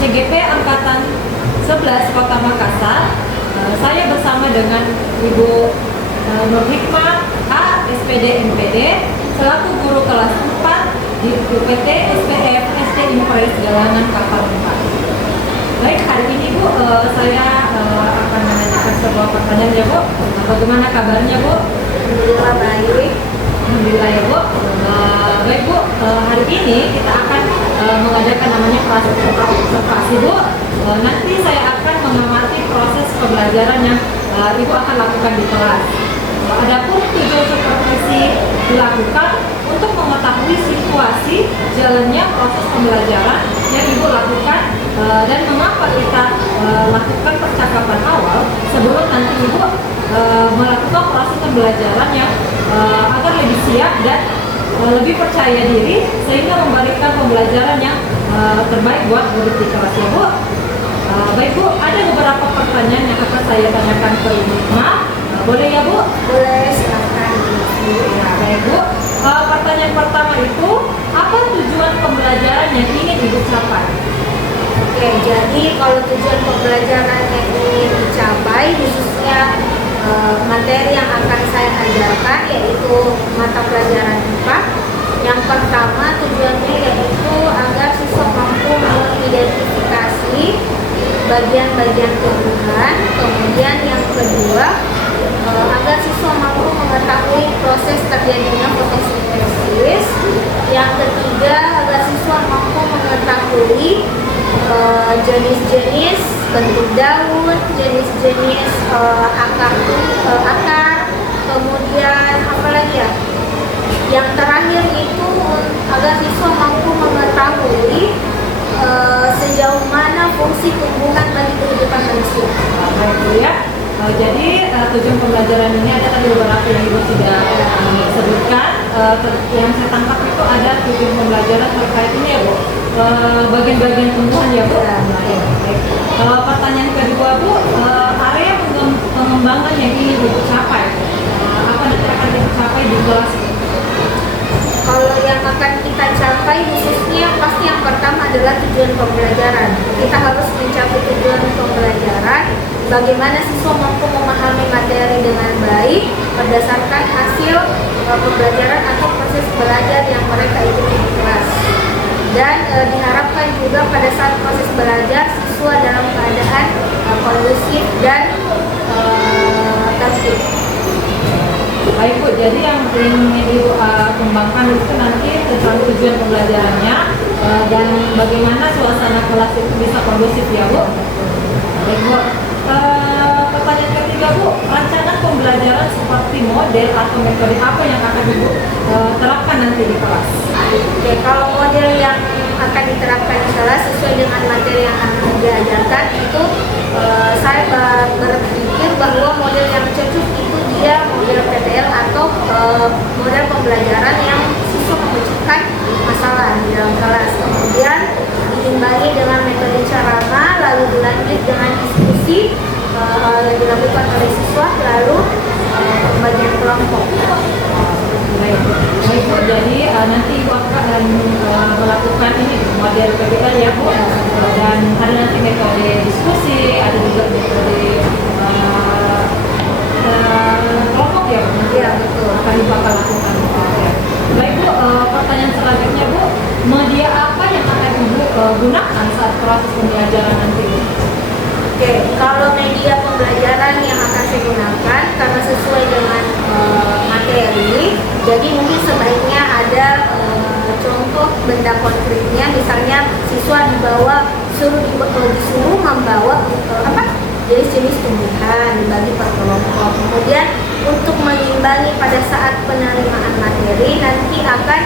CGP Angkatan 11 Kota Makassar. Saya bersama dengan Ibu Nur Hikmah A, SPD MPD, selaku guru kelas 4 di UPT SPF SD Impres Galangan Kapal 4. Baik, hari ini Bu, saya akan menanyakan sebuah pertanyaan ya Bu. Bagaimana kabarnya Bu? Alhamdulillah baik. Alhamdulillah ya Bu. Baik Bu, hari ini kita akan mengadakan namanya kelas observasi Bu. Nanti saya akan mengamati proses pembelajaran yang Ibu akan lakukan di kelas. Adapun tujuan supervisi dilakukan untuk mengetahui situasi jalannya proses pembelajaran yang Ibu lakukan dan mengapa kita lakukan percakapan awal sebelum nanti Ibu melakukan proses pembelajaran yang agar lebih siap dan lebih percaya diri sehingga memberikan pembelajaran yang terbaik buat murid di kelas ya Bu. Baik Bu, ada beberapa pertanyaan yang akan saya tanyakan ke Ibu Hikmah. Boleh ya Bu? Boleh, silakan. Ya, baik Bu. Pertanyaan pertama itu, apa tujuan pembelajaran yang ingin Ibu capai? Oke, jadi kalau tujuan pembelajaran yang ingin dicapai khususnya materi yang akan saya ajarkan yaitu mata pelajaran IPA. Yang pertama tujuannya yaitu agar siswa mampu mengidentifikasi bagian-bagian tumbuhan. Kemudian yang kedua agar siswa mampu mengetahui proses terjadinya fotosintesis. Yang ketiga agar siswa mampu mengetahui jenis-jenis bentuk daun, jenis-jenis akar, kemudian apa lagi ya? Yang terakhir itu agar siswa mampu mengetahui sejauh mana fungsi tumbuhan bagi kehidupan manusia. Baik Bu ya. Jadi tujuan pembelajaran ini ada tadi beberapa yang Ibu sudah sebutkan. Yang saya tangkap itu ada tujuan pembelajaran terkait ini ya Bu. Bagian-bagian tumbuhan ya Bu. Baik. Pertanyaan kedua Bu, area pengembangan yang ingin Ibu capai, apa nanti akan Ibu capai di kelas? Kalau yang akan kita capai khususnya pasti yang pertama adalah tujuan pembelajaran. Kita harus mencapai tujuan pembelajaran. Bagaimana siswa mampu memahami materi dengan baik berdasarkan hasil pembelajaran atau proses belajar yang mereka ikuti di kelas. Dan diharapkan juga pada saat proses belajar siswa dalam keadaan kondusif dan tertib. Baik Bu, jadi yang ingin Ibu kembangkan itu nanti tentang tujuan pembelajarannya dan bagaimana suasana kelas itu bisa kondusif ya Bu. Baik Bu. Pertanyaan ketiga Bu, rancangan pembelajaran seperti model atau metode apa yang akan Ibu terapkan nanti di kelas? Oke, kalau model yang akan diterapkan di kelas sesuai dengan materi yang akan diajarkan itu saya berpikir bahwa model yang cocok itu dia model PTL atau model pembelajaran yang siswa memecahkan masalah di dalam kelas. Kemudian diimbangi dengan metode carama, lalu dilanjut dengan diskusi yang dilakukan oleh siswa, lalu pembagian kelompok. Baik Bu, jadi nanti Ibu akan melakukan ini model PBL ya Bu, dan ada nanti metode diskusi, ada juga metode kelompok ya Bu. Iya betul. Akan Ibu akan lakukan. Baik Bu, pertanyaan selanjutnya Bu, media apa yang akan Ibu gunakan saat proses pembelajaran nanti? Oke, kalau media pembelajaran yang akan saya gunakan karena sesuai dengan materi, jadi mungkin sebaiknya ada contoh benda konkretnya, misalnya siswa disuruh membawa jenis-jenis tumbuhan dibagi per kelompok. Kemudian untuk mengimbangi pada saat penerimaan materi nanti akan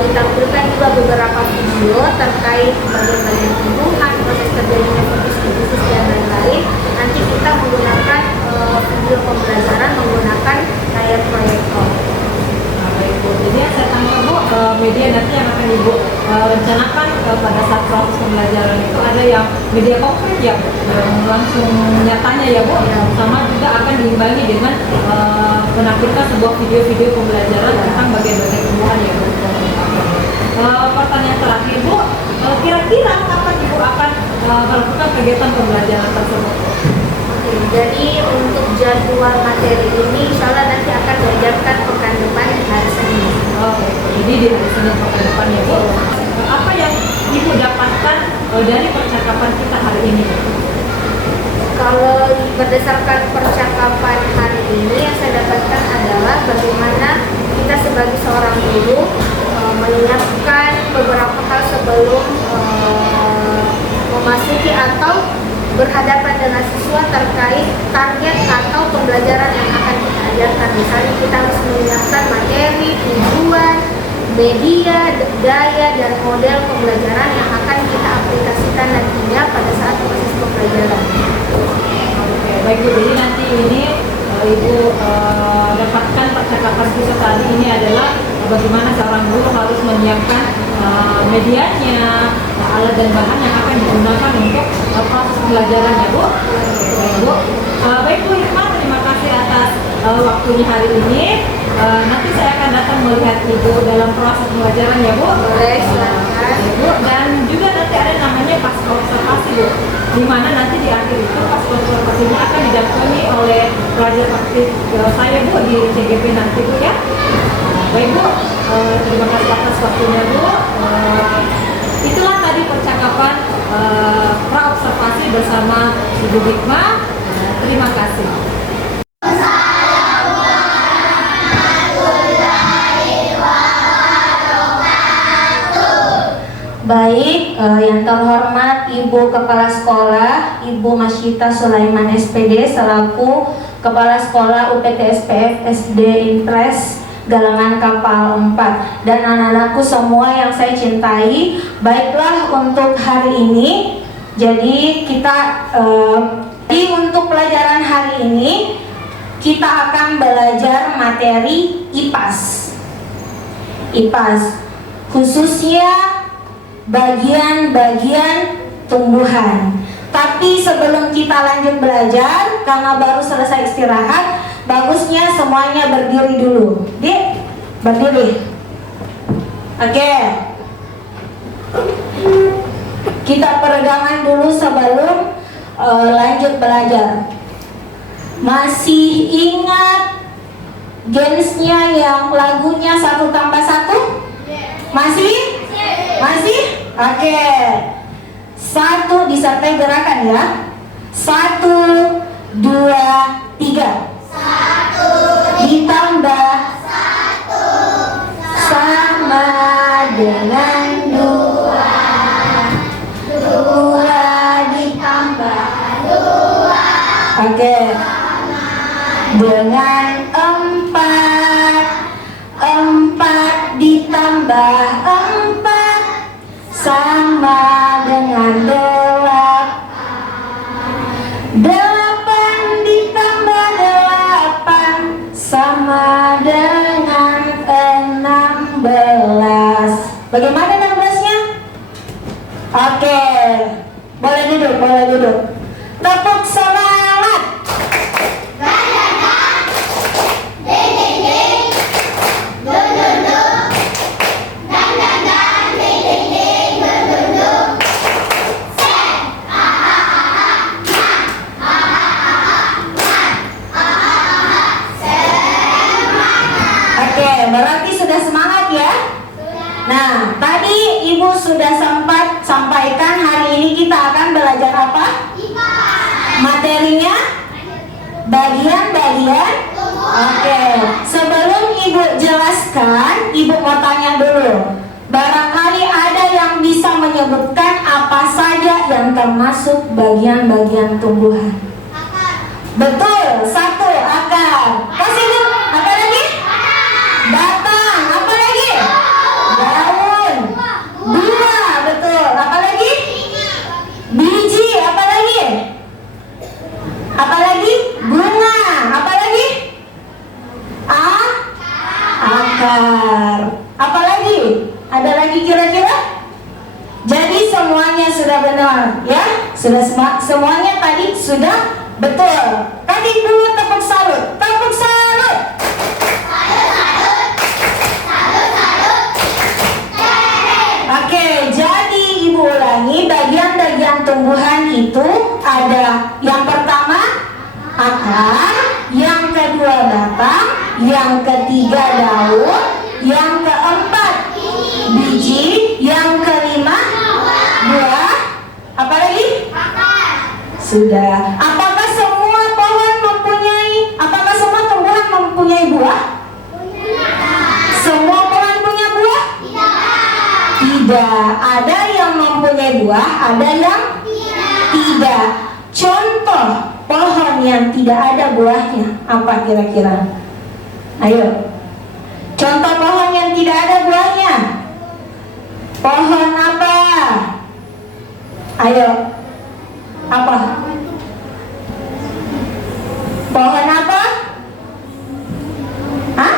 ditampilkan juga beberapa video terkait bagian-bagian tumbuhan, proses terjadinya fotosintesis dan lain-lain. Nanti kita menggunakan video pembelajaran menggunakan layar proyektor. Baik Bu, jadi yang saya tangkap Bu, media nanti yang akan Ibu rencanakan pada saat proses pembelajaran itu ada yang media konkret ya Bu, yang langsung nyatanya ya Bu, sama juga akan diimbangi dengan menampilkan sebuah video-video pembelajaran tentang bagian-bagian tumbuhan ya Bu. Pertanyaan terakhir Bu, kira-kira kapan Ibu akan melakukan kegiatan pembelajaran tersebut. Oke, jadi untuk jadwal materi ini insya Allah nanti akan diajarkan pekan depan hari Senin. Oke, jadi di hari Senin pekan depan ya Bu. Apa yang Ibu dapatkan dari percakapan kita hari ini? Kalau berdasarkan percakapan hari ini yang saya dapatkan adalah bagaimana kita sebagai seorang guru menyiapkan beberapa hal sebelum memasuki atau berhadapan dengan siswa terkait target atau pembelajaran yang akan kita ajarkan. Misalnya kita harus menyiapkan materi, tujuan, media, daya, dan model pembelajaran yang akan kita aplikasikan nantinya pada saat proses pembelajaran. Oke, baik Bu. Jadi nanti ini Ibu dapatkan percakapan kita tadi ini adalah bagaimana seorang guru harus menyiapkan medianya, alat dan bahan yang akan digunakan untuk proses pembelajarannya Bu. Baik Bu. Baik Bu Hikmah, terima kasih atas waktunya hari ini. Nanti saya akan datang melihat Ibu dalam proses pembelajaran ya Bu. Boleh, silakan. Bu, dan juga nanti ada namanya pasca observasi Bu, di mana nanti di akhir itu pasca observasi ini akan didampingi oleh pelajar aktif saya Bu di CGP nanti Bu ya. Baik Bu, terima kasih atas waktunya Bu. Itulah tadi percakapan pra observasi bersama Ibu Hikmah. Terima kasih. Baik, yang terhormat Ibu Kepala Sekolah, Ibu Masyita Sulaiman SPD selaku Kepala Sekolah UPT SPF SD Impres Galangan Kapal 4 dan anak-anakku semua yang saya cintai. Baiklah, untuk hari ini jadi kita untuk pelajaran hari ini kita akan belajar materi IPAS. IPAS khususnya bagian-bagian tumbuhan. Tapi sebelum kita lanjut belajar, karena baru selesai istirahat, bagusnya semuanya berdiri dulu. Dik, berdiri. Oke. Kita peregangan dulu sebelum lanjut belajar. Masih ingat Gens-nya yang lagunya 1 tambah 1? Masih? Masih? Oke. 1 disertai gerakan ya. 1, 2, 3. 1 ditambah 1 sama dengan 2. 2 ditambah 2. Oke. Dengan 4. 4 ditambah 4 sama dengan 8. 8 ditambah 8 sama dengan 16. Bagaimana 16-nya? Oke. Boleh duduk, boleh duduk. Tepuk semangat. Berarti sudah semangat ya? Nah, tadi Ibu sudah sempat sampaikan hari ini kita akan belajar apa? Materinya? Bagian-bagian? Oke. Sebelum Ibu jelaskan, Ibu mau tanya dulu. Barangkali ada yang bisa menyebutkan apa saja yang termasuk bagian-bagian tumbuhan? Betul, 1 akar. Kasih Ibu, apa lagi? Batang, apa lagi? Daun. 2, betul. Apa lagi? Biji, apa lagi? Apa lagi? Bunga, apa lagi? Akar. Apa lagi? Ada lagi kira-kira? Jadi semuanya sudah benar, ya? Sudah semuanya tadi sudah betul. Tadi dulu tepuk salut. Tepuk salut. Oke, jadi Ibu ulangi bagian-bagian akar, yang kedua batang, yang ketiga daun, yang keempat biji, yang kelima buah. Apa lagi? Sudah. Apakah semua pohon mempunyai, apakah semua tumbuhan mempunyai buah? Semua pohon punya buah? Tidak. Ada yang mempunyai buah, ada yang tidak. Contoh pohon yang tidak ada buahnya apa kira-kira? Ayo. Contoh pohon yang tidak ada buahnya. Pohon apa? Ayo. Apa? Pohon apa? Hah?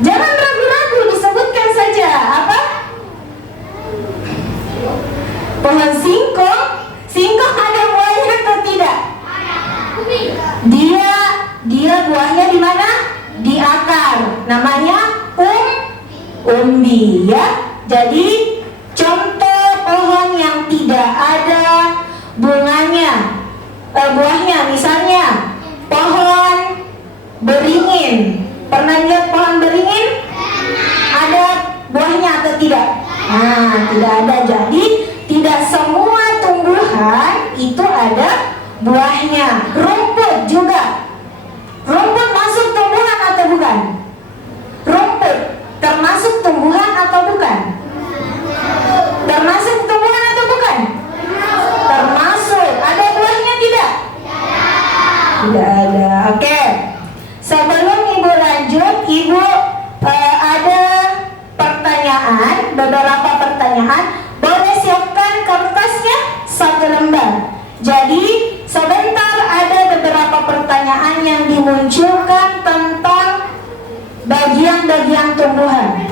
Jangan ragu-ragu, disebutkan saja. Apa? Pohon singkong. Singkong ada buahnya atau tidak? Dia buahnya di mana? Di akar. Namanya umbi ya. Jadi contoh pohon yang tidak ada bunganya, buahnya, misalnya pohon beringin. Pernah lihat pohon beringin? Ada buahnya atau tidak? Nah, tidak ada. Jadi tidak semua tumbuhan itu ada buahnya. Rumput juga. Rumput masuk tumbuhan atau bukan? Rumput termasuk tumbuhan atau bukan? Termasuk tumbuhan atau bukan? Termasuk. Ada buahnya tidak? Tidak ada. Oke. Sebelum Ibu lanjut, Ibu ada pertanyaan, beberapa pertanyaan. Boleh siapkan kertasnya 1 lembar. Jadi sebentar ada beberapa pertanyaan yang dimunculkan tentang bagian-bagian tumbuhan.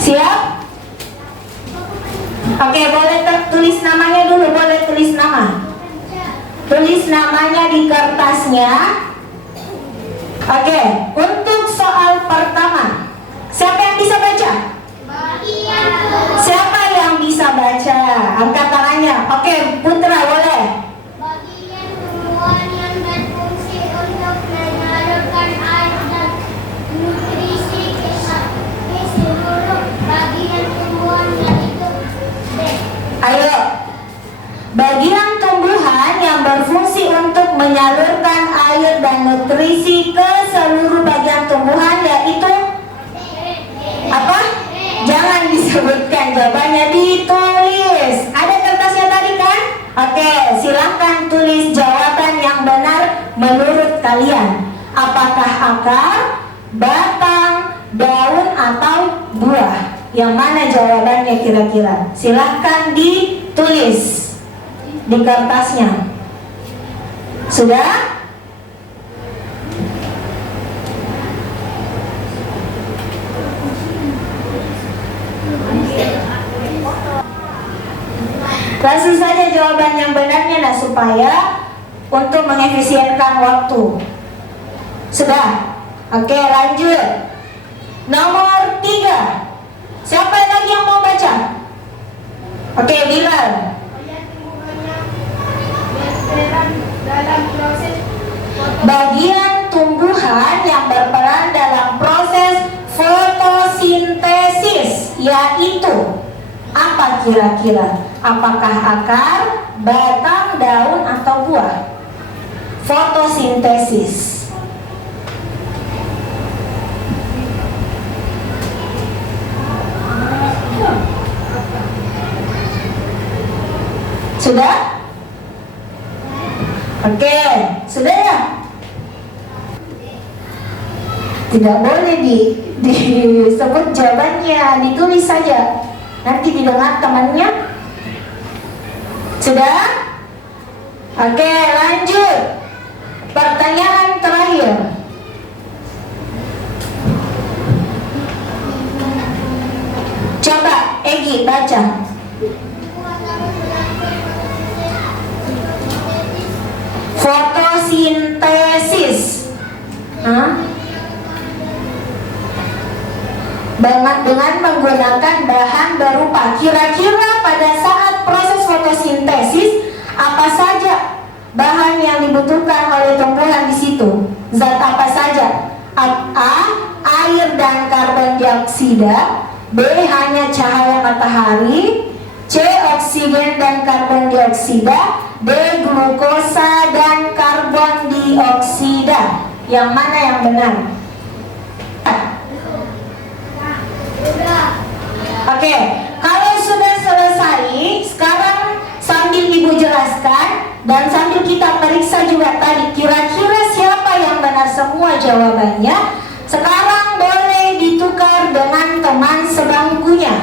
Siap? Oke, boleh tulis namanya dulu, boleh tulis nama. Tulis namanya di kertasnya. Oke, untuk soal pertama, siapa yang bisa baca? Siapa yang bisa baca? Angkat tangannya. Oke, Putra boleh. Bagian tumbuhan yang berfungsi untuk menyalurkan air dan nutrisi ke seluruh bagian tumbuhan yaitu B. Ayo. Bagian tumbuhan yang berfungsi untuk menyalurkan air dan nutrisi ke seluruh bagian tumbuhan yaitu apa? Jangan disebutkan, jawabannya ditulis. Ada kertasnya tadi kan? Oke, silahkan tulis jawaban yang benar menurut kalian. Apakah akar, batang, daun, atau buah? Yang mana jawabannya kira-kira? Silahkan ditulis di kertasnya. Sudah? Langsung saja jawaban yang benarnya, nah, supaya untuk mengefisienkan waktu. Sudah? Oke, lanjut. Nomor 3. Siapa lagi yang mau baca? Oke, Bilal. Bagian tumbuhan yang berperan dalam proses fotosintesis yaitu apa kira-kira? Apakah akar, batang, daun, atau buah? Fotosintesis. Sudah? Oke, sudah ya? Tidak boleh disebut jawabannya, ditulis saja. Nanti didengar temannya. Sudah? Oke, lanjut. Pertanyaan terakhir. Coba Egi baca. fotosintesis. Dengan menggunakan bahan berupa. Kira-kira pada saat proses fotosintesis apa saja bahan yang dibutuhkan oleh tumbuhan di situ? Zat apa saja? A. Air dan karbon dioksida. B. Hanya cahaya matahari. C. Oksigen dan karbon dioksida. D. Glukosa dan karbon dioksida. Yang mana yang benar? Oke, kalau sudah selesai, sekarang sambil Ibu jelaskan dan sambil kita periksa juga tadi, kira-kira siapa yang benar semua jawabannya. Sekarang boleh ditukar dengan teman sebangkunya.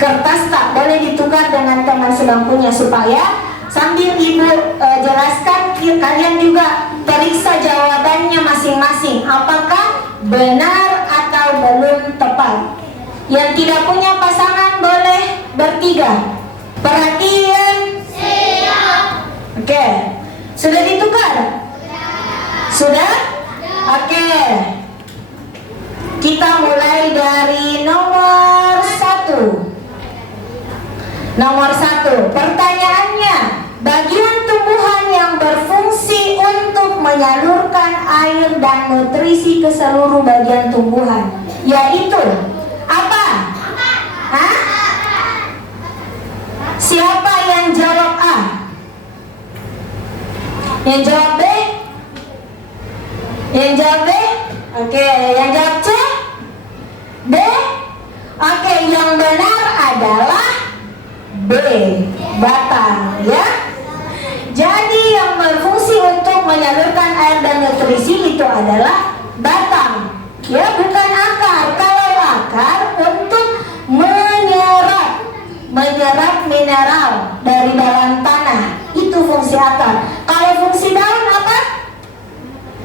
Kertas tak boleh ditukar dengan teman sebangkunya, supaya sambil Ibu jelaskan, kalian juga periksa jawabannya masing-masing, apakah benar atau belum tepat. Yang tidak punya pasangan boleh bertiga. Perhatian. Siap. Oke, sudah ditukar? Sudah? Oke. Kita mulai dari nomor 1. Nomor 1, pertanyaannya, bagian tumbuhan yang berfungsi untuk menyalurkan air dan nutrisi ke seluruh bagian tumbuhan, yaitu apa? Hah? Siapa yang jawab A? Yang jawab B? Yang jawab B? Oke, yang jawab C? D? Oke, yang benar adalah B, batang, ya. Jadi yang berfungsi untuk menyalurkan air dan nutrisi itu adalah batang, ya, bukan akar. Kalau akar untuk menyerap mineral dari dalam tanah, itu fungsi akar. Kalau fungsi daun apa?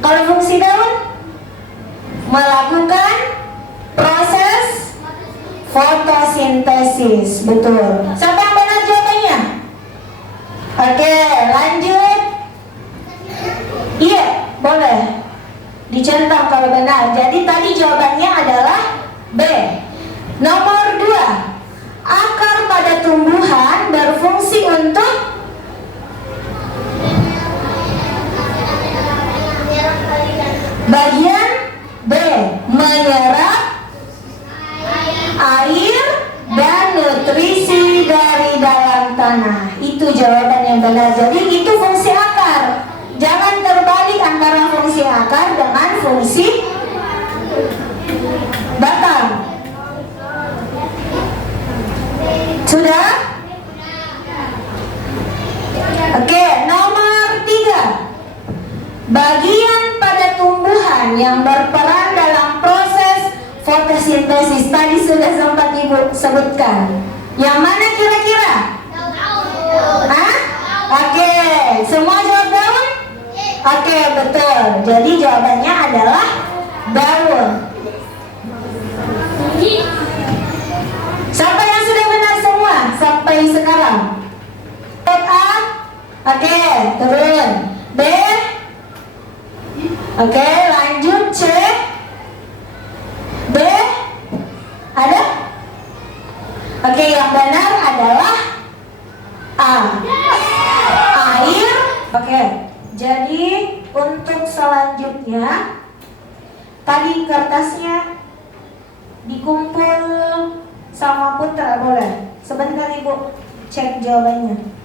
Kalau fungsi daun melakukan proses fotosintesis, betul. Siapa yang benar jawabannya? Oke, lanjut. Iya, boleh dicentang kalau benar. Jadi tadi jawabannya adalah B. Nomor 2, akar pada tumbuhan berfungsi untuk bagian B, menyerap air dan nutrisi dari dalam tanah. Itu jawaban yang benar. Jadi itu fungsi akar. Jangan terbalik antara fungsi akar dengan fungsi batang. Sudah? Oke, nomor 3. Bagian pada tumbuhan yang berperan dalam proses fotosintesis tadi sudah sempat Ibu sebutkan. Yang mana kira-kira? Hah? Oke, semua jawab daun? Oke, betul. Jadi jawabannya adalah daun. Siapa yang sudah benar semua sampai sekarang? A. Oke, turun. B. Oke, lanjut. C. B. Ada? Oke, yang benar adalah A. Air. Oke, jadi untuk selanjutnya tadi kertasnya dikumpul sama Putra, boleh? Sebentar Ibu cek jawabannya.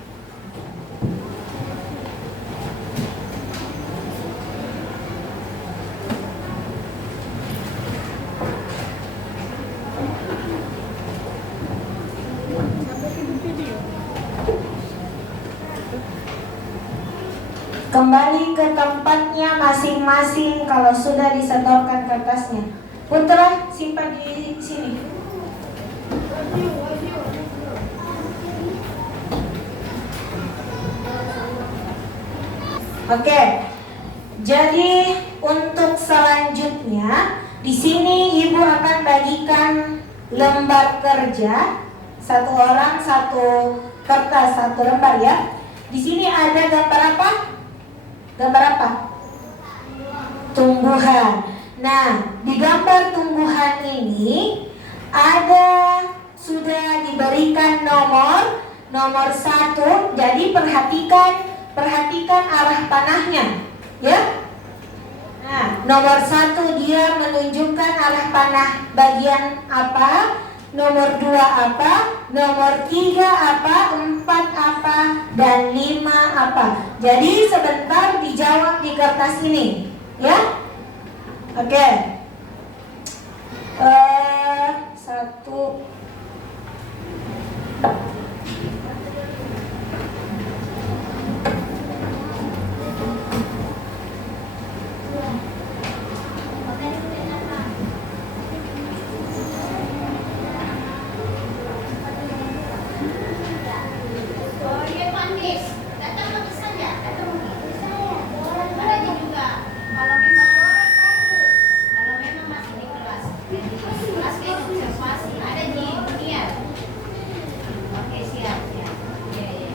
Kembali ke tempatnya masing-masing kalau sudah disetorkan kertasnya. Putra, simpan di sini. Oke. Jadi untuk selanjutnya di sini Ibu akan bagikan lembar kerja, satu orang satu kertas, satu lembar, ya. Di sini ada gambar apa? Gambar apa? Tumbuhan. Nah, di gambar tumbuhan ini sudah diberikan nomor 1. Jadi perhatikan arah panahnya, ya. Nah, nomor 1 dia menunjukkan arah panah bagian apa? Nomor 2 apa? Nomor 3 apa? 4 apa? Dan 5 apa? Jadi sebentar dijawab di kertas ini, ya. Oke. 1. Oh iya Pak Nis, datang lagi saja, datang lagi. Adanya juga, kalau memang orang satu, kalau memang masih di kelas, jadi kelas kayak observasi, ada di dunia. Oke siap, siap. Iya, iya.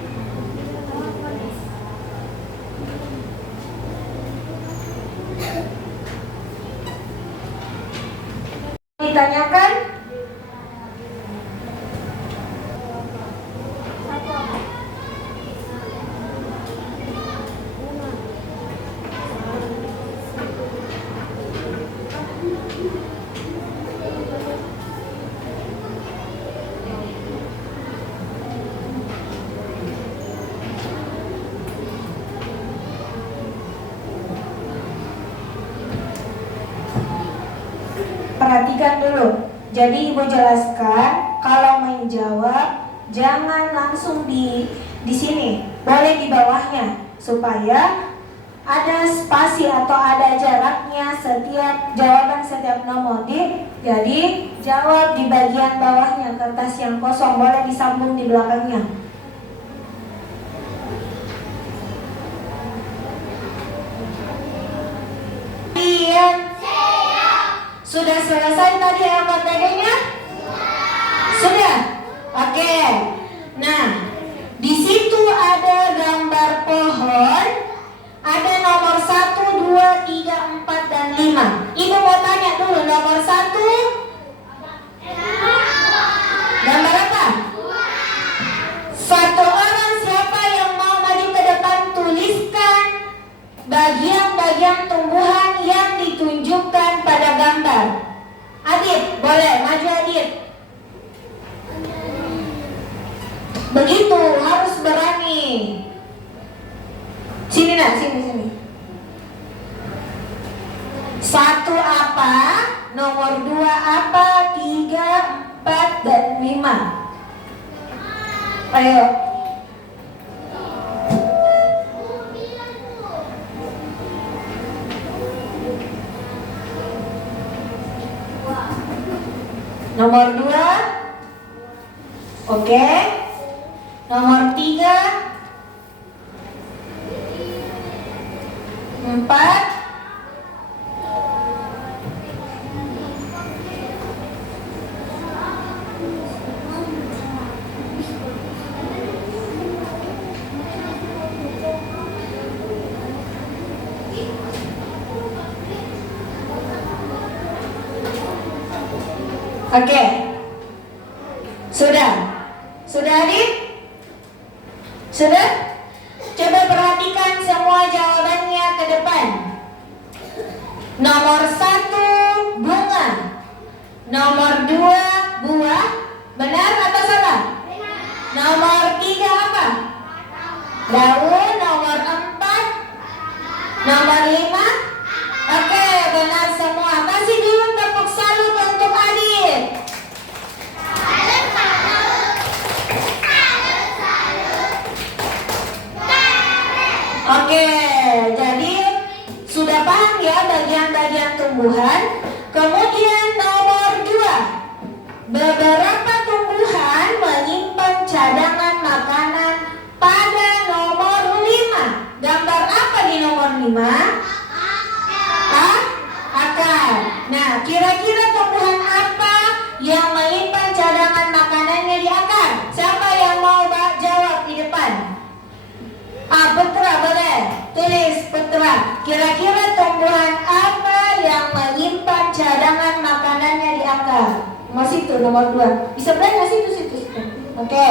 Ditanyakan? Perhatikan dulu. Jadi Ibu jelaskan, kalau menjawab jangan langsung di sini, boleh di bawahnya supaya ada spasi atau ada jaraknya setiap jawaban setiap nomor. Jadi jawab di bagian bawahnya kertas yang kosong, boleh disambung di belakangnya. Sudah selesai tadi ABCD-nya? Sudah? Oke. Nah, di situ ada gambar pohon, ada nomor 1, 2, 3, 4, dan 5. Ibu mau tanya dulu, nomor 1 gambar apa? Satu orang, siapa yang mau maju ke depan, tuliskan bagian-bagian tumbuhan yang ditunjukkan pada gambar. Adit, boleh maju Adit. Begitu, harus berani. Sini nak, sini. 1 apa? Nomor 2 apa? 3, 4, dan 5. Ayo. Nomor 2. Oke. Nomor 3, 4. Oke. Sudah Adit? Sudah? Coba perhatikan semua jawabannya ke depan. Nomor 1 bunga, nomor 2 buah. Benar atau salah? Nomor 3 apa? Daun. Nomor 4, nomor 5. Oke, benar semua. Kasih dulu tepuk salut untuk Adit. Oke, jadi sudah paham ya bagian-bagian tumbuhan. Kemudian nomor 2. situ nomor 2. Di sebelahnya situ. Oke.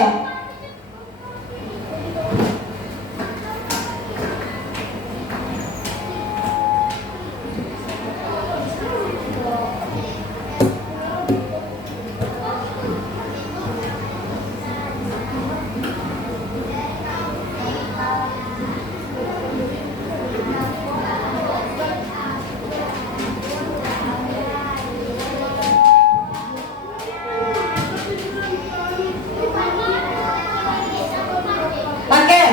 Oke.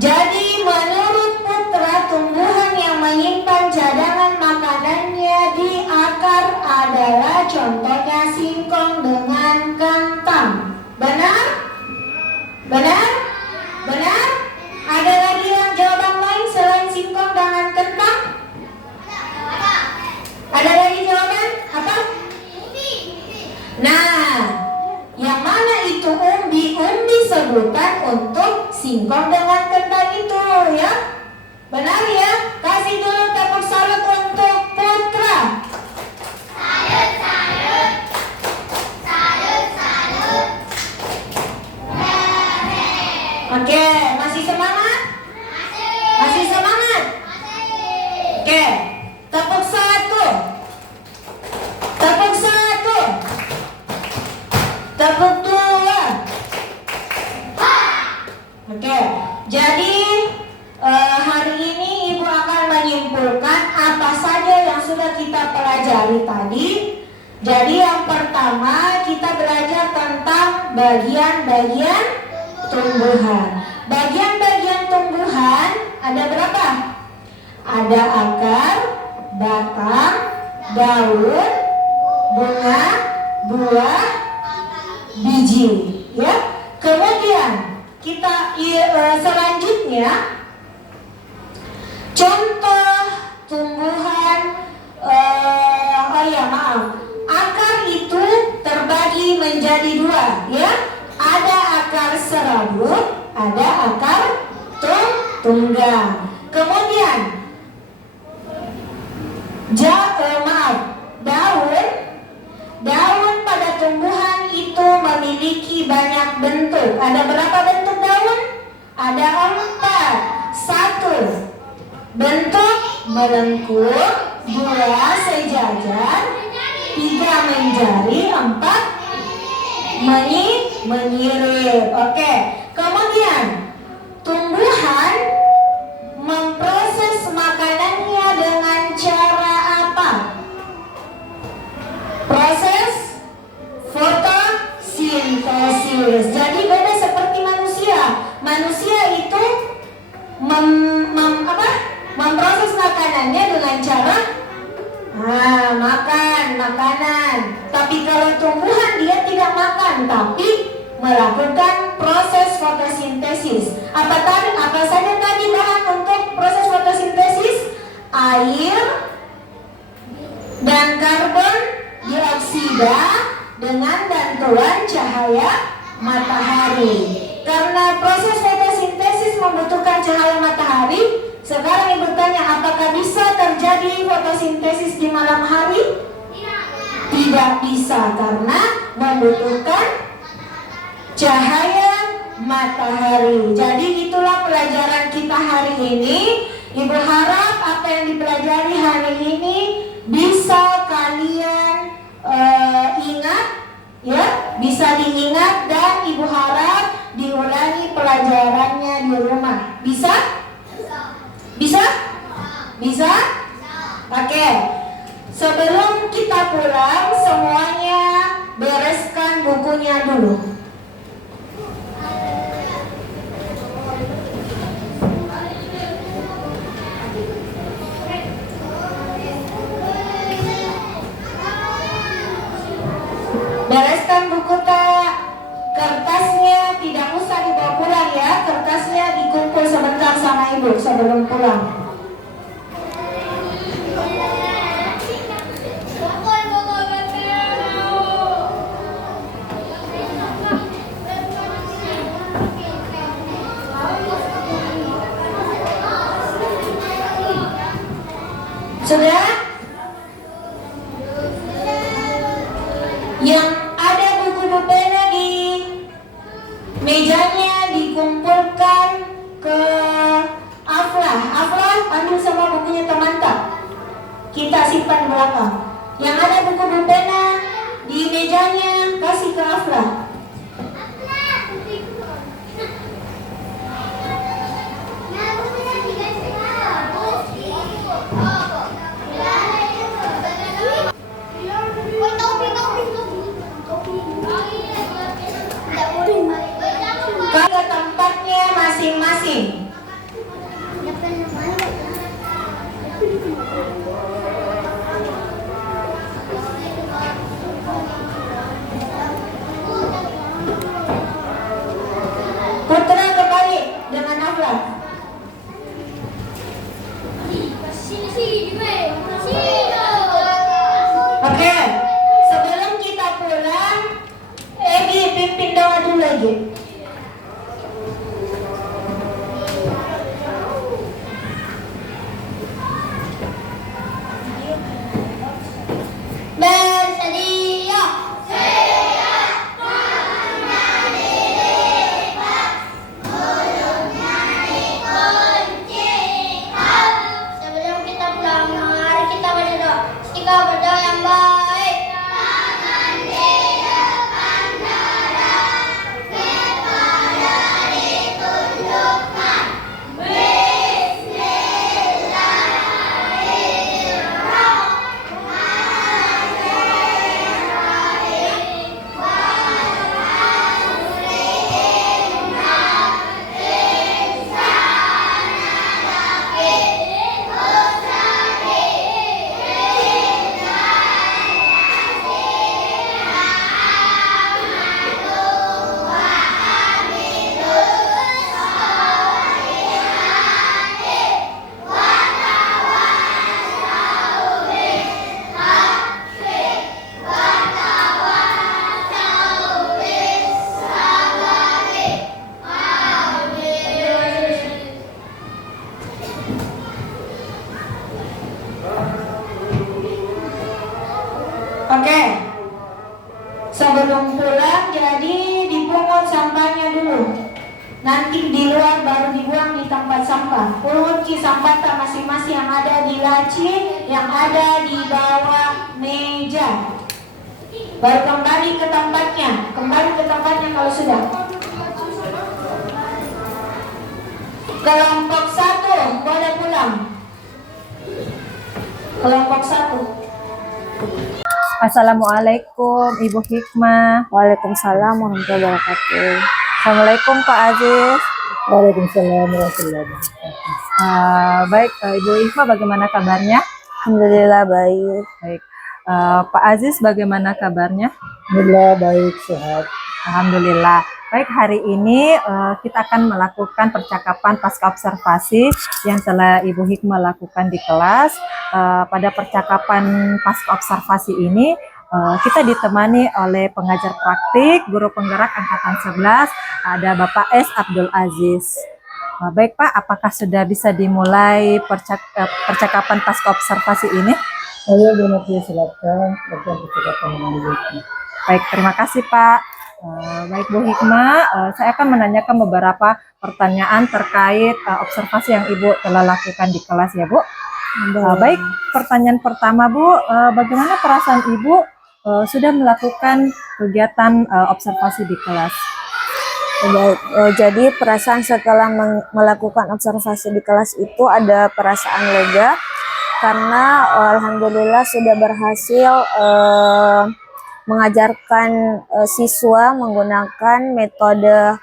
Jadi menurut Putra, tumbuhan yang menyimpan cadangan makanannya di akar adalah contohnya singkong dengan kentang. Benar? Benar? Benar? Ada lagi yang jawaban lain selain singkong dengan kentang? Ada lagi jawaban? Apa? Nah, yang mana itu umbi? Umbi sebutan untuk singkong dengan kentang itu, ya? Benar ya? Kasih dulu tepuk salut untuk Putra. Oke, masih semangat? Masih semangat? Oke, tepuk 1. Tepuk 1. Tepuk 2. Oke, jadi hari ini Ibu akan menyimpulkan apa saja yang sudah kita pelajari tadi. Jadi yang pertama kita belajar tentang bagian-bagian tumbuhan. Bagian-bagian tumbuhan ada berapa? Ada akar, batang, daun, bunga, buah, biji, ya. Kemudian kita selanjutnya contoh tumbuhan. Akar itu terbagi menjadi 2, ya. Ada akar serabut, ada akar tunggang. Kemudian daun pada tumbuhan itu memiliki banyak bentuk. Ada berapa bentuk daun? Ada 4. 1. Bentuk melengkung, 2 sejajar, 3 menjari, 4 menyirip. Oke. Kemudian tumbuhan memproses makanannya dengan cara apa? Proses fotosintesis. Jadi beda seperti manusia. Manusia itu memproses makanannya dengan cara makan makanan. Tapi kalau tumbuhan dia tidak makan, tapi melakukan proses fotosintesis. Apa saja tadi bahan untuk proses fotosintesis? Air dan karbon dioksida dengan bantuan cahaya matahari. Karena proses fotosintesis membutuhkan cahaya matahari, sekarang Ibu tanya, apakah bisa terjadi fotosintesis di malam hari? Tidak bisa, karena membutuhkan cahaya matahari. Jadi itulah pelajaran kita hari ini. Ibu harap apa yang dipelajari hari ini bisa kalian ingat, ya, bisa diingat, dan Ibu harap diulangi pelajarannya di rumah. Bisa? Bisa? Bisa? Oke. Sebelum kita pulang, semuanya bereskan bukunya dulu. Bereskan buku tak? Kertasnya tidak usah dibawa pulang ya. Kertasnya dikumpul sebentar sama Ibu sebelum pulang. Sudah? simpan belakang. Yang ada buku dan pena di mejanya kasih ke Afla. Ke tempatnya masing-masing. Putra kembali dengan Afla. Oke, sebelum kita pulang, Egi pimpin doa dulu lagi. Bersedia. Sebelum kita pulang, mari kita berdoa. Kita berdoa yang baik. Oke. Sebelum pulang jadi dipungut sampahnya dulu. Nanti di luar baru dibuang di tempat sampah. Pungut ki sampah masing-masing yang ada di laci, yang ada di bawah meja. Baru kembali ke tempatnya. Kembali ke tempatnya kalau sudah. Kelompok 1 boleh pulang. Kelompok 1. Assalamualaikum Ibu Hikmah. Waalaikumsalam warahmatullahi wabarakatuh. Assalamualaikum Pak Aziz. Waalaikumsalam warahmatullahi wabarakatuh. Baik, Ibu Hikmah bagaimana kabarnya? Alhamdulillah baik. Baik. Pak Aziz bagaimana kabarnya? Alhamdulillah baik, sehat. Alhamdulillah. Baik, hari ini kita akan melakukan percakapan pasca observasi yang telah Ibu Hikmah lakukan di kelas. Pada percakapan pasca observasi ini kita ditemani oleh pengajar praktik, guru penggerak angkatan 11, ada Bapak S. Abdul Aziz. Baik Pak, apakah sudah bisa dimulai percakapan pasca observasi ini? Ayo Bu Nafi, silakan lakukan percakapan dengan Ibu. Baik, terima kasih Pak. Baik Bu Hikmah, saya akan menanyakan beberapa pertanyaan terkait observasi yang Ibu telah lakukan di kelas ya Bu. Baik, pertanyaan pertama Bu, bagaimana perasaan Ibu sudah melakukan kegiatan observasi di kelas? Baik, jadi perasaan setelah melakukan observasi di kelas itu ada perasaan lega karena alhamdulillah sudah berhasil mengajarkan siswa menggunakan metode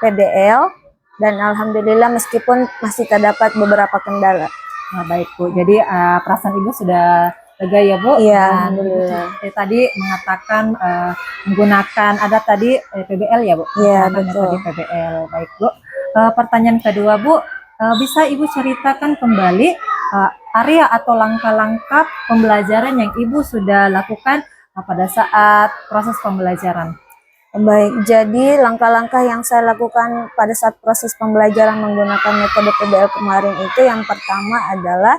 PBL dan alhamdulillah meskipun masih terdapat beberapa kendala. Nah, baik Bu, jadi perasaan Ibu sudah lega ya Bu? Iya, Dan alhamdulillah. tadi mengatakan menggunakan ada tadi PBL ya Bu? Iya, Menggunakan betul. metode PBL. Baik Bu. Pertanyaan kedua Bu, bisa Ibu ceritakan kembali area atau langkah-langkah pembelajaran yang Ibu sudah lakukan pada saat proses pembelajaran? Baik, jadi langkah-langkah yang saya lakukan pada saat proses pembelajaran menggunakan metode PBL kemarin itu yang pertama adalah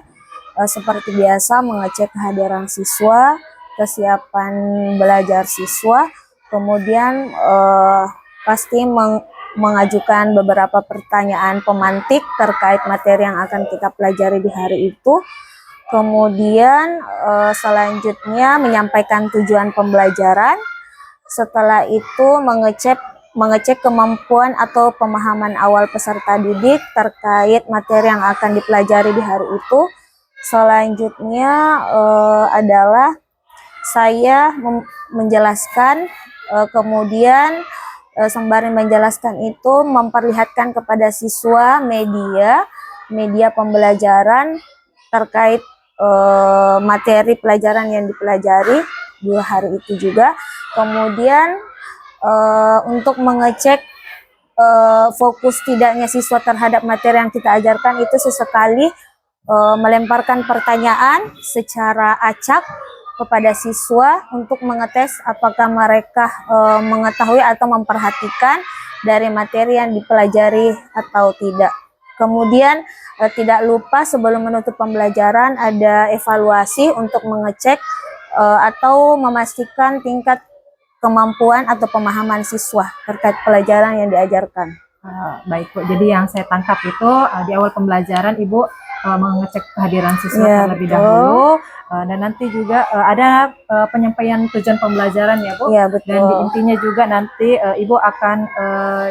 seperti biasa mengecek kehadiran siswa, kesiapan belajar siswa, kemudian pasti mengajukan beberapa pertanyaan pemantik terkait materi yang akan kita pelajari di hari itu. Kemudian selanjutnya menyampaikan tujuan pembelajaran. Setelah itu mengecek kemampuan atau pemahaman awal peserta didik terkait materi yang akan dipelajari di hari itu. Selanjutnya adalah saya menjelaskan, kemudian sembari menjelaskan itu memperlihatkan kepada siswa media pembelajaran terkait materi pelajaran yang dipelajari di hari itu juga. Kemudian untuk mengecek fokus tidaknya siswa terhadap materi yang kita ajarkan itu sesekali melemparkan pertanyaan secara acak kepada siswa untuk mengetes apakah mereka mengetahui atau memperhatikan dari materi yang dipelajari atau tidak. Kemudian tidak lupa sebelum menutup pembelajaran ada evaluasi untuk mengecek atau memastikan tingkat kemampuan atau pemahaman siswa terkait pelajaran yang diajarkan. Baik Bu, jadi yang saya tangkap itu di awal pembelajaran Ibu mengecek kehadiran siswa terlebih dahulu, dan nanti juga ada penyampaian tujuan pembelajaran ya Bu. Ya, betul. Dan di intinya juga nanti Ibu akan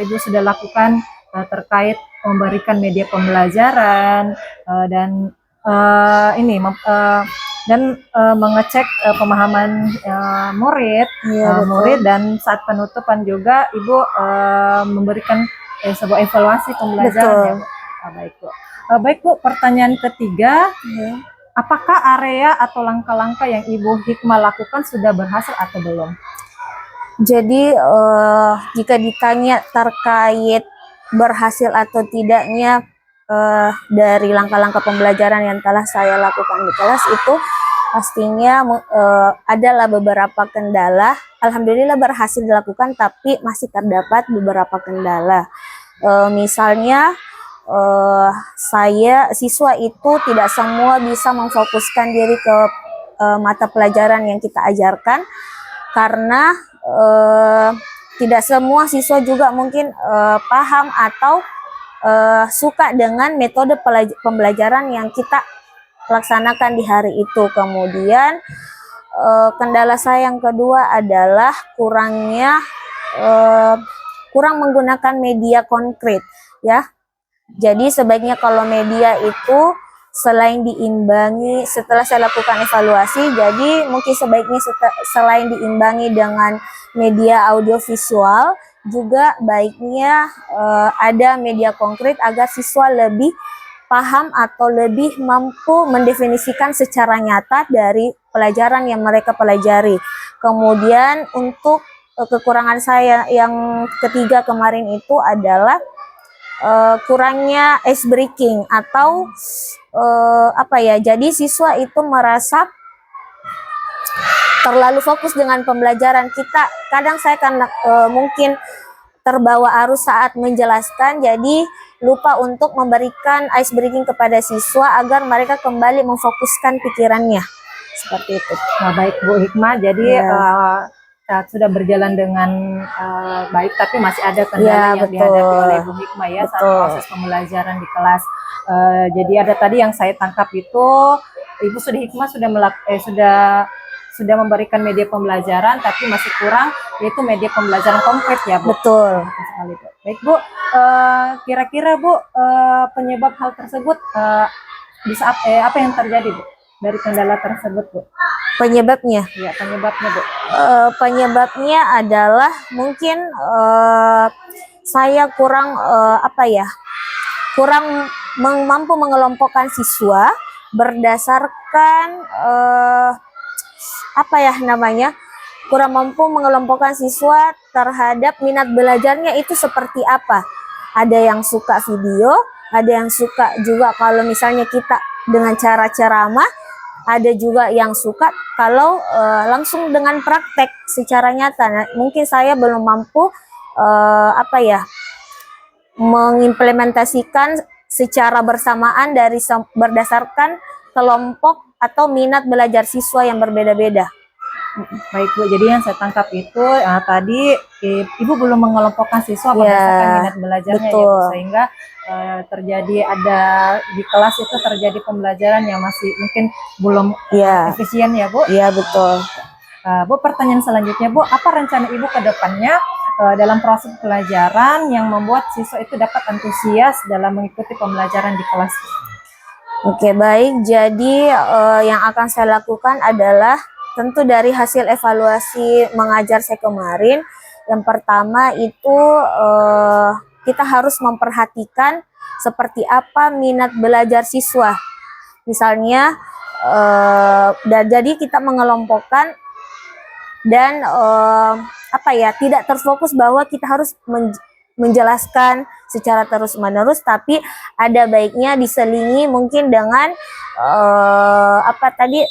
Ibu sudah lakukan terkait memberikan media pembelajaran dan mengecek pemahaman murid, dan saat penutupan juga Ibu memberikan sebuah evaluasi pembelajaran. Betul. Ya, Bu. Baik Bu. Baik Bu, pertanyaan ketiga, apakah area atau langkah-langkah yang Ibu Hikmah lakukan sudah berhasil atau belum? Jadi jika ditanya terkait berhasil atau tidaknya dari langkah-langkah pembelajaran yang telah saya lakukan di kelas itu pastinya adalah beberapa kendala. Alhamdulillah berhasil dilakukan, tapi masih terdapat beberapa kendala. Misalnya siswa itu tidak semua bisa memfokuskan diri ke mata pelajaran yang kita ajarkan, karena tidak semua siswa juga mungkin paham atau suka dengan metode pembelajaran yang kita laksanakan di hari itu. Kemudian kendala saya yang kedua adalah kurang menggunakan media konkret ya. Jadi sebaiknya kalau media itu selain diimbangi, setelah saya lakukan evaluasi, jadi mungkin sebaiknya selain diimbangi dengan media audiovisual, juga baiknya ada media konkret agar siswa lebih paham atau lebih mampu mendefinisikan secara nyata dari pelajaran yang mereka pelajari. Kemudian untuk kekurangan saya yang ketiga kemarin itu adalah kurangnya ice breaking atau jadi siswa itu merasa terlalu fokus dengan pembelajaran kita. Kadang saya karena mungkin terbawa arus saat menjelaskan, jadi lupa untuk memberikan ice breaking kepada siswa agar mereka kembali memfokuskan pikirannya. Seperti itu. Nah, baik Bu Hikmah, jadi sudah berjalan dengan baik, tapi masih ada kendala yang dihadapi oleh Bu Hikmah ya saat proses pembelajaran di kelas. Jadi ada tadi yang saya tangkap itu Ibu Hikmah sudah memberikan media pembelajaran, tapi masih kurang yaitu media pembelajaran konkret ya Bu. Betul. Betul sekali Bu. Baik Bu, kira-kira Bu penyebab hal tersebut bisa apa yang terjadi Bu dari kendala tersebut Bu? Penyebabnya? Ya, penyebabnya Bu. Penyebabnya adalah mungkin saya kurang mampu mengelompokkan siswa berdasarkan kurang mampu mengelompokkan siswa terhadap minat belajarnya itu seperti apa. Ada yang suka video, ada yang suka juga kalau misalnya kita dengan cara ceramah, ada juga yang suka kalau langsung dengan praktek secara nyata. Nah, mungkin saya belum mampu mengimplementasikan secara bersamaan berdasarkan kelompok atau minat belajar siswa yang berbeda-beda. Baik Bu, jadi yang saya tangkap itu tadi Ibu belum mengelompokkan siswa berdasarkan minat belajarnya ya Bu, betul. sehingga terjadi ada di kelas itu terjadi pembelajaran yang masih mungkin belum efisien ya Bu. Iya betul. Bu, pertanyaan selanjutnya Bu, apa rencana Ibu ke depannya dalam proses pelajaran yang membuat siswa itu dapat antusias dalam mengikuti pembelajaran di kelas? Oke, baik. Jadi yang akan saya lakukan adalah tentu dari hasil evaluasi mengajar saya kemarin. Yang pertama itu kita harus memperhatikan seperti apa minat belajar siswa. Misalnya, jadi kita mengelompokkan dan tidak terfokus bahwa kita harus menjelaskan secara terus-menerus, tapi ada baiknya diselingi mungkin dengan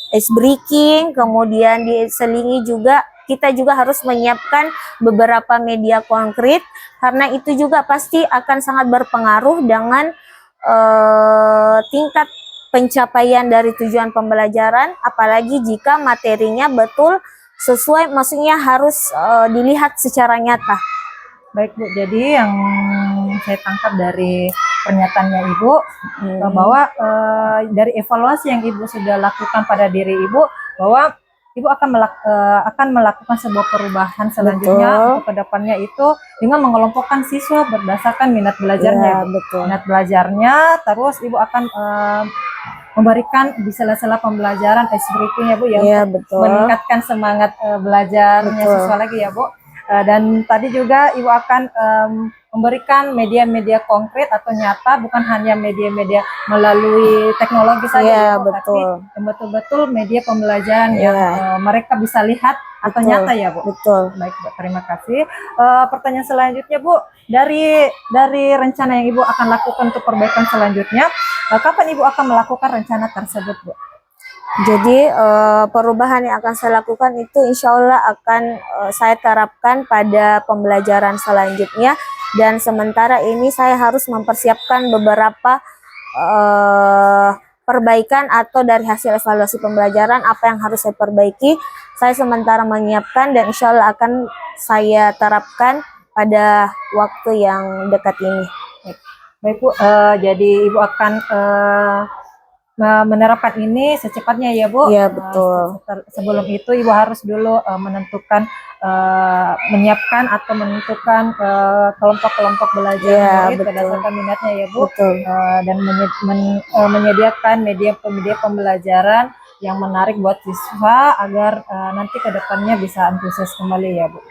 ice breaking, kemudian diselingi juga kita juga harus menyiapkan beberapa media konkret, karena itu juga pasti akan sangat berpengaruh dengan tingkat pencapaian dari tujuan pembelajaran, apalagi jika materinya betul sesuai, maksudnya harus dilihat secara nyata. Baik Bu, jadi yang saya tangkap dari pernyataannya Ibu bahwa dari evaluasi yang Ibu sudah lakukan pada diri Ibu, bahwa Ibu akan melakukan sebuah perubahan selanjutnya untuk kedepannya itu dengan mengelompokkan siswa berdasarkan minat belajarnya. Minat belajarnya, terus Ibu akan memberikan di sela-sela pembelajaran ice breaking ya Bu, yang meningkatkan semangat belajarnya siswa lagi ya Bu. Dan tadi juga Ibu akan memberikan media-media konkret atau nyata, bukan hanya media-media melalui teknologi saja, tapi betul-betul media pembelajaran yang mereka bisa lihat atau nyata ya Bu. Baik Bu, terima kasih. Pertanyaan selanjutnya Bu, dari rencana yang Ibu akan lakukan untuk perbaikan selanjutnya, kapan Ibu akan melakukan rencana tersebut Bu? Jadi perubahan yang akan saya lakukan itu insya Allah akan saya terapkan pada pembelajaran selanjutnya, dan sementara ini saya harus mempersiapkan beberapa perbaikan atau dari hasil evaluasi pembelajaran apa yang harus saya perbaiki. Saya sementara menyiapkan dan insya Allah akan saya terapkan pada waktu yang dekat ini. Baik Bu, jadi Ibu akan menerapkan ini secepatnya ya Bu. Iya betul. Sebelum itu Ibu harus dulu menentukan, menyiapkan atau menentukan kelompok-kelompok belajar berdasarkan minatnya ya Bu. Dan menyediakan media pembelajaran yang menarik buat siswa agar nanti kedepannya bisa antusias kembali ya Bu.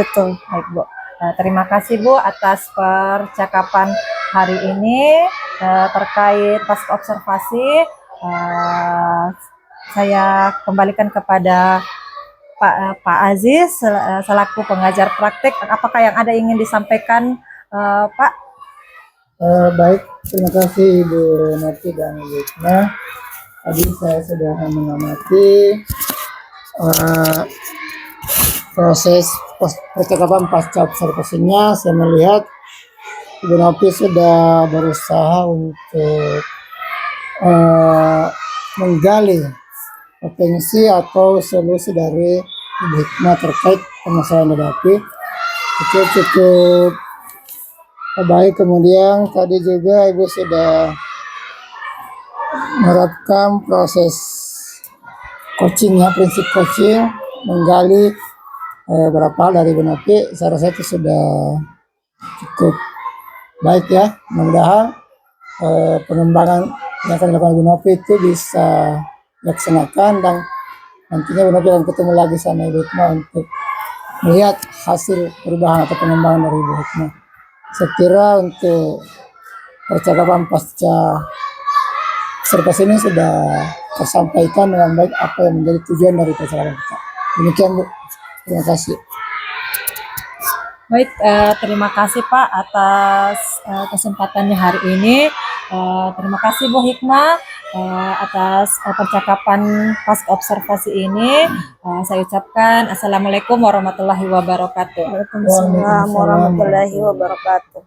Betul. Baik Bu. Terima kasih Bu atas percakapan hari ini terkait pasca observasi. Saya kembalikan kepada Pak Aziz selaku pengajar praktik. Apakah yang ada ingin disampaikan Pak? Baik, terima kasih Ibu Renati dan Ibu Hikmah. Tadi saya sudah mengamati proses percakapan pasca observasinya. Saya melihat Ibu Nopi sudah berusaha untuk menggali potensi atau solusi dari Ibu Hikmah terkait permasalahan hadapi. Itu cukup baik. Kemudian tadi juga Ibu sudah menerapkan proses coachingnya, prinsip coaching, menggali beberapa hal dari Ibu Nopi. Saya rasa itu sudah cukup baik ya. Mudah-mudahan pengembangan yang akan dilakukan Ibu Nopi itu bisa dilaksanakan, dan nantinya Ibu Nopi akan ketemu lagi sama Ibu Hikmah untuk melihat hasil perubahan atau pengembangan dari Ibu Hikmah. Saya kira untuk percakapan pasca observasi ini sudah tersampaikan dengan baik apa yang menjadi tujuan dari percakapan kita. Demikian Bu, terima kasih. Baik, terima kasih Pak atas kesempatannya hari ini. Terima kasih Bu Hikmah atas percakapan pasca observasi ini. Saya ucapkan Assalamualaikum warahmatullahi wabarakatuh. Waalaikumsalam warahmatullahi wabarakatuh.